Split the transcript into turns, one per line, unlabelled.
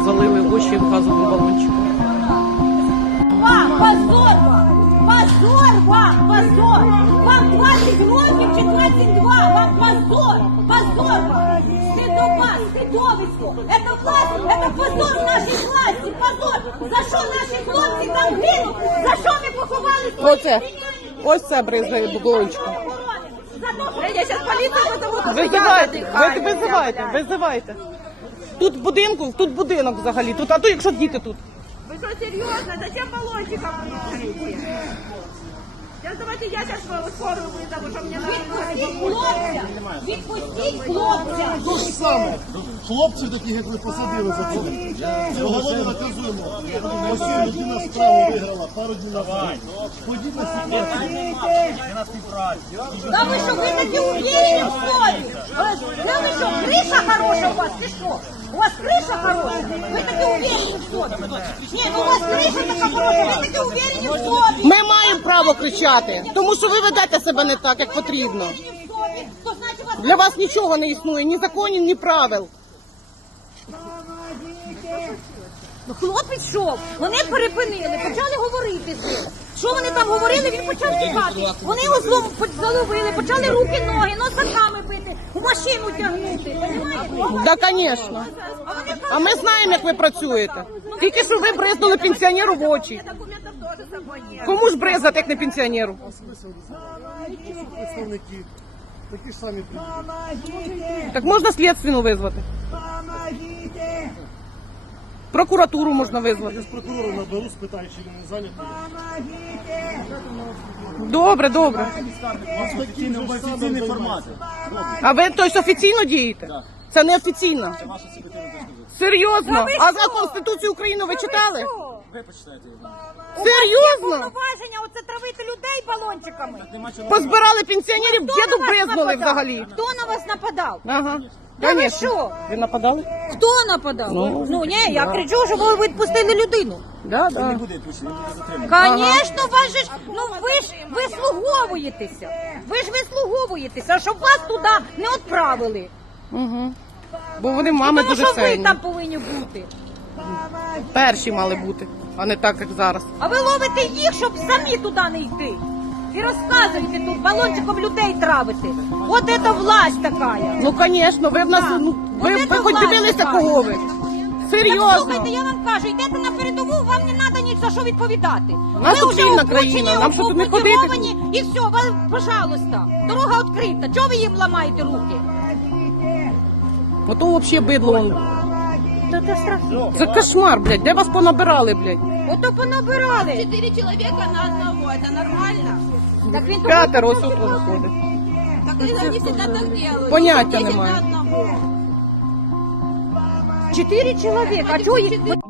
залили очі газовим балончиком.
Позор вам! Позор вам! Позор! Вам 20 років чи 22! Вам позор! Позор вам! Стидоба! Стидовисько! Это власть! Это позор нашій власті! Позор! За що наші хлопці там гинуть? За що ми поховали своїх
Оце. Ось це бризгає балончиком.
Я зараз поліцію, тому що
Визивайте. Тут будинок взагалі. Тут, а то якщо діти тут.
Ви що, серйозно? Зачем балончиком прыгаете? Давайте я зараз скорую вызову, що мені надо. Відпустіть хлопця!
То ж саме. Хлопців таких, як ви посадили за це. Це уголовно наказуємо. Ось ця людина справу виграла пару днів назад. Подібна ситуація.
Да ви що, ви такі уверені в собі? Да ви що, криша хороша у вас, ти що? У вас криша хороша? Ви такі уверені в собі? Ні, ну у вас криша така хороша, ви такі уверені в собі.
Ми маємо право кричати, тому що ви ведете себе не так, як потрібно.
То значить вас...
Для вас нічого не існує, ні законів, ні правил.
Ну, хлопець йшов, вони перепинили, почали говорити з ним. Що вони там говорили, він почав тікати. Вони його заловили, почали руки, ноги, носаками бити, у машину тягнути.
Да, звісно. А ми знаємо, як ви працюєте. Тільки що ви бризнули пенсіонеру в очі. Кому ж бризати, як не пенсіонеру?
Представники. Такі ж самі прийдуть.
Так можна слідственну визвати. Прокуратуру можна визвати.
Я з прокурора наберу, спитаю, чи він не
Добре.
зайнятий. Офіційний формат.
А ви тобто офіційно дієте? Це не офіційно. Серйозно? А за Конституцію України ви читали?
Ви почитаєте його.
Серйозно?
Повноваження оце травити людей балончиками.
Позбирали пенсіонерів, діду бризнули взагалі.
Хто на вас нападав?
Ага.
Та ви
Конечно.
що?
Ви нападали?
Хто нападав?
Ну,
Ні, я кричу, що ви відпустили людину.
Да.
Звісно, вас же ж, ви ж вислуговуєтеся. Ви ж вислуговуєтеся, щоб вас туди не відправили.
Угу. Бо вони мами
Тому
дуже
що ви
цінні.
там повинні бути.
Перші мали бути, а не так, як зараз.
А ви ловите їх, щоб самі туди не йти. І розказуєте тут, балончиком людей травити. От це власть така.
Ну, звісно, ви в нас, ви хоч дивилися, кого ви.
Так,
Серйозно.
слухайте, я вам кажу, йдете на передову, вам не треба ні за що відповідати.
Нас
Ви
тут
вже
вільна
обучені,
країна, нам що тут не ходити?
обмундировані, і все, пожалуйста, дорога відкрита. Чого ви їм ламаєте руки?
Ото взагалі бидло.
Це страшно.
Це кошмар, блядь. Де вас понабирали, блядь?
Ото понабирали.
4 человека на одного, это нормально?
Так він
П'ятеро ось тут теж ходить.
Так это не всегда так делают.
Поняття
10
немає.
на одного.
4 чоловіка, а чого їх...